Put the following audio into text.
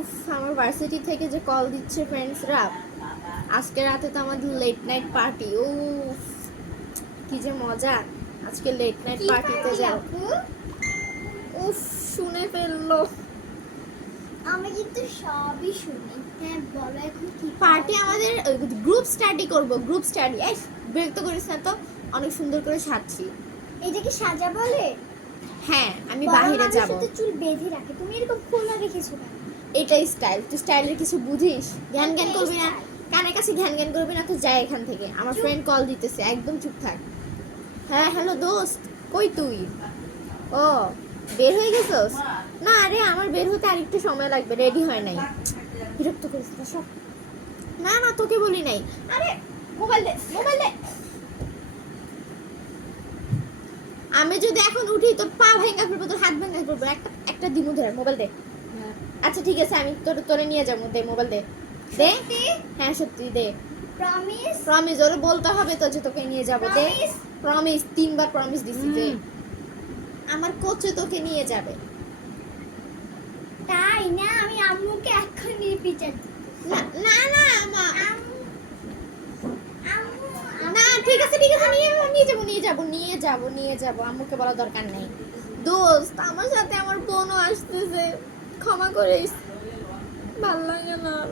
উফ, আমার ভার্সিটি থেকে যে কল দিচ্ছে ফ্রেন্ডসরা, আজকে রাতে তো আমাদের লেট নাইট পার্টি। উফ, কি যে মজা, আজকে লেট নাইট পার্টিতে যাব। উফ, শুনে ফেললো। আমি কিন্তু সবই শুনি। হ্যাঁ বলো এখন কি পার্টি আমাদের গ্রুপ স্টাডি করব, গ্রুপ স্টাডি। এই বিরক্ত করিস না তো, অনেক সুন্দর করে সাজছি। এটাকে সাজা বলে? হ্যাঁ, আমি বড় বাইরে মানুষ যাব। তো চুল বেঁধে রাখে, তুমি এরকম খোলা রেখেছো কেন? এটাই স্টাইল। তুই স্টাইলের কিছু বুঝিস? জ্ঞান জ্ঞান এটাই করবি না, style। কানের কাছে জ্ঞান জ্ঞান করবি না তো। যাই এখান থেকে, আমার চুপ। ফ্রেন্ড কল দিতেছে, একদম চুপ থাক। হ্যাঁ হ্যালো দোস্ত, কই তুই? ও, বের হয়ে গেছস? না আরে, আমার বের হতে আরেকটু সময় লাগবে, রেডি হয় নাই। বিরক্ত করিস না সব। না না, তোকে বলি নাই। আরে মোবাইল দে, মোবাইল দে। আমি যদি এখন উঠি তোর পা ভেঙে ফেলবো, তোর হাত ভেঙে ফেলবো, একটা একটা দিমু ধরে। মোবাইল দে। আচ্ছা ঠিক আছে, আমি তোরে নিয়ে যাবো। দে মোবাইল দে। দে। সত্যি? হ্যাঁ সত্যি দে। প্রমিস? প্রমিস, ওরে বলতে হবে তো যে তোকে নিয়ে যাবো। দে। Promise? প্রমিস, 3বার প্রমিস দিছি। দে। আমার কোচে তোকে নিয়ে যাবে। তাই না? আমি আম্মুকে এক্ষুনি বিচার দিই। না না না মা, আম্মু, আম্মু, না ঠিক আছে ঠিক আছে, নিয়ে যাবো নিয়ে যাবো নিয়ে যাবো নিয়ে যাবো। আম্মুকে বলা দরকার নেই। দোস্ত, আমার সাথে আমার বোনও আসতেছে, ক্ষমা করিস, ভাল লাগে না আর।